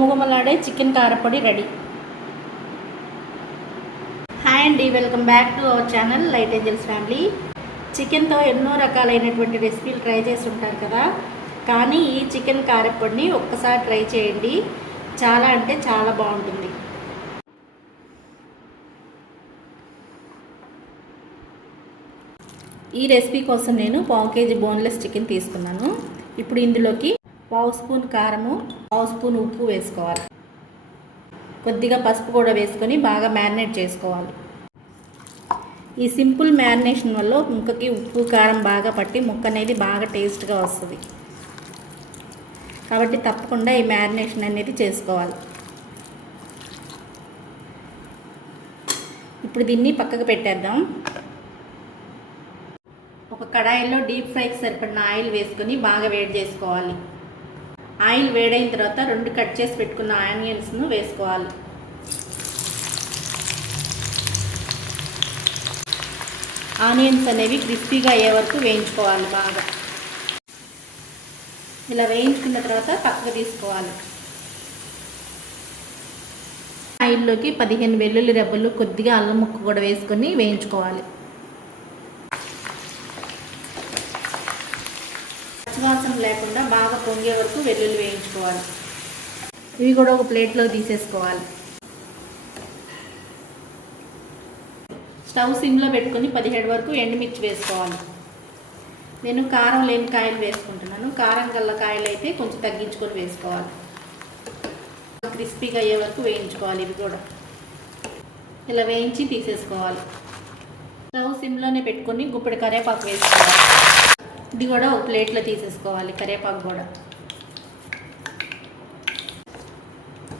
గుమగుమలాడే చికెన్ కారపొడి ready. Hi అండి, welcome back to our channel Light Angels family. చికెన్తో ఎన్నో రకాలైనటువంటి రెసిపీలు ట్రై చేసి ఉంటారు కదా, కానీ ఈ చికెన్ కారపొడిని ఒక్కసారి ట్రై చేయండి. చాలా అంటే చాలా బాగుంటుంది. ఈ రెసిపీ కోసం నేను 1/4 kg బోన్లెస్ చికెన్ తీసుకున్నాను. ఇప్పుడు ఇందులోకి 1/2 స్పూన్ కారము, 1/2 స్పూన్ ఉప్పు వేసుకోవాలి. కొద్దిగా పసుపు కూడా వేసుకొని బాగా మ్యారినేట్ చేసుకోవాలి. ఈ సింపుల్ మ్యారినేషన్ వల్ల ముక్కకి ఉప్పు కారం బాగా పట్టి ముక్క అనేది బాగా టేస్ట్గా వస్తుంది. కాబట్టి తప్పకుండా ఈ మ్యారినేషన్ అనేది చేసుకోవాలి. ఇప్పుడు దీన్ని పక్కకు పెట్టేద్దాం. ఒక కడాయిలో డీప్ ఫ్రైకి సరిపడిన ఆయిల్ వేసుకొని బాగా వేడి చేసుకోవాలి. ఆయిల్ వేడైన తర్వాత 2 కట్ చేసి పెట్టుకున్న ఆనియన్స్ను వేసుకోవాలి. ఆనియన్స్ అనేవి క్రిస్పీగా అయ్యే వరకు వేయించుకోవాలి. బాగా ఇలా వేయించుకున్న తర్వాత పక్కకు తీసుకోవాలి. ఆయిల్లోకి 15 వెల్లుల్లి రెబ్బలు, కొద్దిగా అల్లం ముక్క కూడా వేసుకొని వేయించుకోవాలి. పచ్చివాసన లేకుండా బాగా పొంగే వరకు వెల్లుల్లి వేయించుకోవాలి. ఇవి కూడా ఒక ప్లేట్లో తీసేసుకోవాలి. స్టవ్ సిమ్లో పెట్టుకొని 17 వరకు ఎండుమిర్చి వేసుకోవాలి. నేను కారం లేని కాయలు వేసుకుంటున్నాను. కారం గల్ల కాయలు అయితే కొంచెం తగ్గించుకొని వేసుకోవాలి. క్రిస్పీగా అయ్యే వరకు వేయించుకోవాలి. ఇవి కూడా ఇలా వేయించి తీసేసుకోవాలి. స్టవ్ సిమ్లోనే పెట్టుకొని గుప్పెడు కరివేపాకు వేసుకోవాలి. ఇది కూడా ఒక ప్లేట్లో తీసేసుకోవాలి. కరివేపాకు కూడా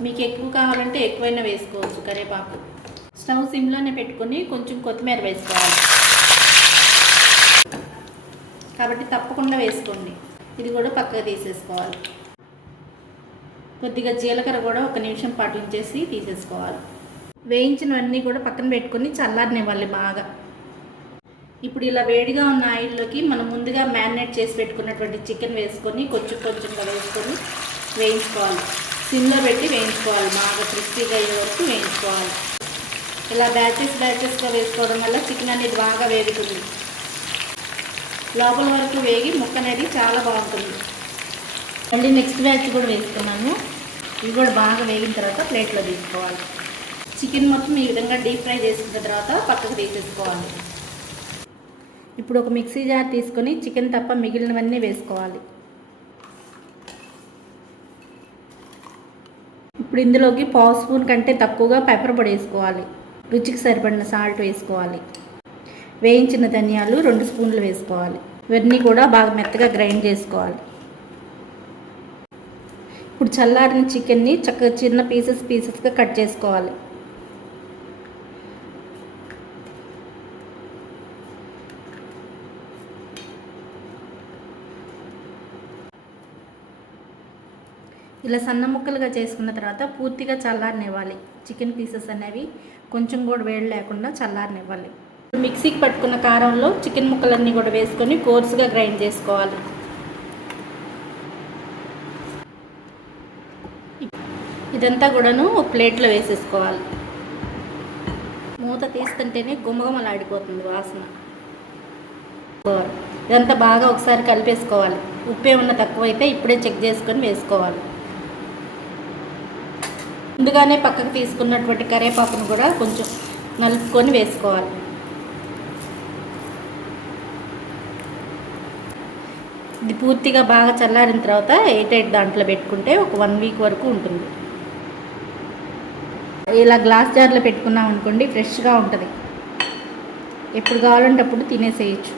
మీకు ఎక్కువ కావాలంటే ఎక్కువైనా వేసుకోవచ్చు కరివేపాకు. స్టవ్ సిమ్లోనే పెట్టుకొని కొంచెం కొత్తిమీర వేసుకోవాలి. కాబట్టి తప్పకుండా వేసుకోండి. ఇది కూడా పక్కకు తీసేసుకోవాలి. కొద్దిగా జీలకర్ర కూడా 1 నిమిషం పాటు ఉంచేసి తీసేసుకోవాలి. వేయించినవన్నీ కూడా పక్కన పెట్టుకొని చల్లారనివ్వాలి బాగా. ఇప్పుడు ఇలా వేడిగా ఉన్న ఆయిల్లోకి మనం ముందుగా మ్యారినేట్ చేసి పెట్టుకున్నటువంటి చికెన్ వేసుకొని కొంచెం కొంచెంగా వేసుకొని వేయించుకోవాలి. సిమ్లో పెట్టి వేయించుకోవాలి. బాగా క్రిస్పీగా అయ్యే వరకు వేయించుకోవాలి. ఇలా బ్యాచెస్గా వేసుకోవడం వల్ల చికెన్ అనేది బాగా వేగుతుంది. లోపల వరకు వేగి ముక్క అనేది చాలా బాగుంటుంది. మళ్ళీ నెక్స్ట్ బ్యాచ్ కూడా వేసుకున్నాను. ఇవి కూడా బాగా వేగిన తర్వాత ప్లేట్లో తీసుకోవాలి. చికెన్ మొత్తం ఈ విధంగా డీప్ ఫ్రై చేసుకున్న తర్వాత పక్కకు తీసేసుకోవాలి. ఇప్పుడు ఒక మిక్సీ జార్ తీసుకొని చికెన్ తప్ప మిగిలినవన్నీ వేసుకోవాలి. ఇప్పుడు ఇందులోకి 1/2 స్పూన్ కంటే తక్కువగా పెప్పర్ పొడి వేసుకోవాలి. రుచికి సరిపడిన సాల్ట్ వేసుకోవాలి. వేయించిన ధనియాలు 2 స్పూన్లు వేసుకోవాలి. ఇవన్నీ కూడా బాగా మెత్తగా గ్రైండ్ చేసుకోవాలి. ఇప్పుడు చల్లారిన చికెన్ని చక్కగా చిన్న పీసెస్గా కట్ చేసుకోవాలి. ఇలా సన్న ముక్కలుగా చేసుకున్న తర్వాత పూర్తిగా చల్లారనివ్వాలి. చికెన్ పీసెస్ అనేవి కొంచెం కూడా వేడి లేకుండా చల్లారనివ్వాలి. మిక్సీకి పట్టుకున్న కారంలో చికెన్ ముక్కలన్నీ కూడా వేసుకొని కోర్సుగా గ్రైండ్ చేసుకోవాలి. ఇదంతా కూడాను ఒక ప్లేట్లో వేసేసుకోవాలి. మూత తీస్తుంటేనే గుమగుమలాడిపోతుంది వాసన. ఇదంతా బాగా ఒకసారి కలిపేసుకోవాలి. ఉప్పు ఏమన్నా తక్కువైతే ఇప్పుడే చెక్ చేసుకొని వేసుకోవాలి. ముందుగానే పక్కకు తీసుకున్నటువంటి కరివేపాకును కూడా కొంచెం నలుపుకొని వేసుకోవాలి. ఇది పూర్తిగా బాగా చల్లారిన తర్వాత 8 దాంట్లో పెట్టుకుంటే ఒక 1 వీక్ వరకు ఉంటుంది. ఇలా గ్లాస్ జార్లో పెట్టుకున్నాం అనుకోండి, ఫ్రెష్గా ఉంటుంది. ఎప్పుడు కావాలంటే అప్పుడు తినేసేయచ్చు.